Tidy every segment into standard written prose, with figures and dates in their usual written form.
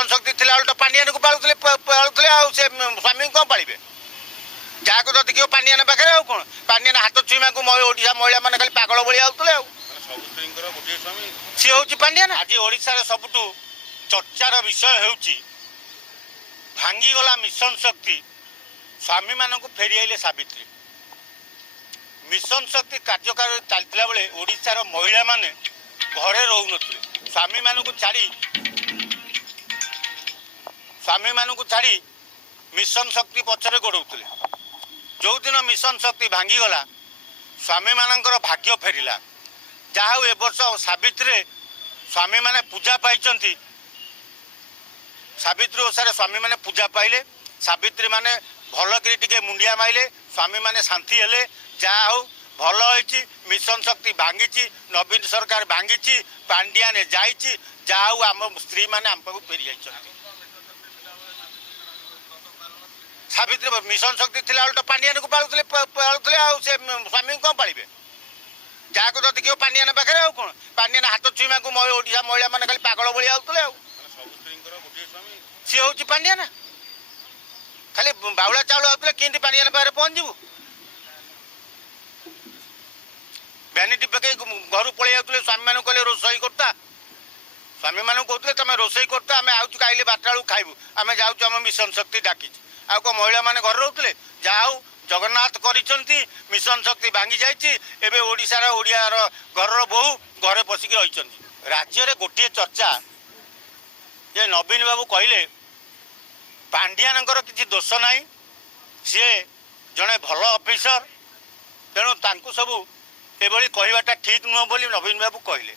mission शक्ति थिला बेले तो पांडियान को पालुले आ से स्वामी कौन पालिबे जहाँ तो देखिए पांडियान पाखे आ कौन पांडियान हाथ छुईमा को ओडिशा महिला मैंने खाली पागल भाई आउले सी हूँ पांडियान आज ओडिशार सबुठू चर्चार विषय होउची भांगीगला मिशन शक्ति स्वामी मानक फेरी आइले सावित्री मिशन शक्ति कार्यकारी चलता बेले ओडिशार महिला माने घरे रहू नथिले स्वामी मानक छाड़ी मिशन शक्ति पछरे गोड़ौले जो दिन मिशन शक्ति भांगीगला स्वामी मानकर भाग्य फेरिला जहा ए वर्ष सावित्री स्वामी माने पूजा पाई सावित्री ओषार स्वामी माने पूजा पाइले सावित्री माने भल कि मुंडिया माइले स्वामी माने शांति हेले जहा हो भल होइछि मिशन शक्ति भांगी नवीन सरकार भांगी पांडियान जाइछि जहा हो आम स्त्री माने आम पाखु फेरी जाइछन्ति सावित्री मिशन शक्ति थिला बेले तो पांडियान को पालुले आ से स्वामी कौन पालिबे जहाँ तो देखिए पांडियान पाखे आ कौन पांडियान हाथ छुईमा को ओडिशा महिला मैंने खाली पागल भाई आउले सी हूँ पांडियान खाली बाउला चाउल आउले कि पांडियान पाखे पहुँचू भैनिटी पकई घर पलि आउले स्वामी मान कहले रोसई करता स्वामी मान कहते तुम रोसई करता आम आउचु खाइले 12टा बेलू खाइबू आम जाऊँ आम मिशन शक्ति डाकी आ महिला मैंने घर रोते जाऊ जगन्नाथ करिसेंती मिशन शक्ति भांगी जाइए एवं ओडिशार ओडियार घर बहु घरे पशिक रही राज्य में गोटे चर्चा जे नवीन बाबू कहले पांडियानंकर किसी दोष ना सी जड़े भल अफिसर तेणु तांकु सबू एभली कहवाटा ठीक नुह बोली नवीन बाबू कहले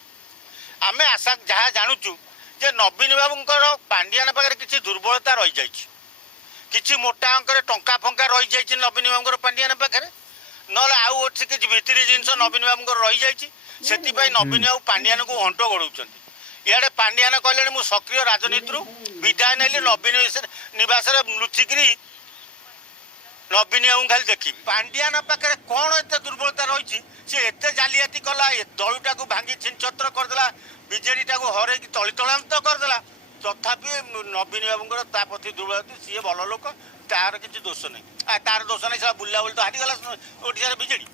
आम आशा जहाँ जानूचु जे नवीन बाबूंकर पांडियान पाखे किसी दुर्बलता रही जाइए किसी मोटा अंकर टंका फंका रही जाइए नवीन बाबूंकर पांडियान पाखे ना आउ किसी भितरी जिनस नवीन बाबूंकर रही जाइए नवीन बाबू पांडियान को हंट गड़ौं इे पांडियान कहले मु सक्रिय राजनीति विदाय नेली नवीन निवास लुचिकी नवीन बाबू खाली देखी पांडियान पाखे कौन एत दुर्बलता रही सी एत जालियाती कला दलुटा को भांगी छिनछत्र करदेला बीजेडी टाक हर तलितलांत करदेला तथापि नवीन बाबूंकर ता प्रति दुर्बलता सी भल लोक तार किसी दोष नहीं तार दोष नहीं बुला बोली तो हारीगला ओडिशा बीजेडी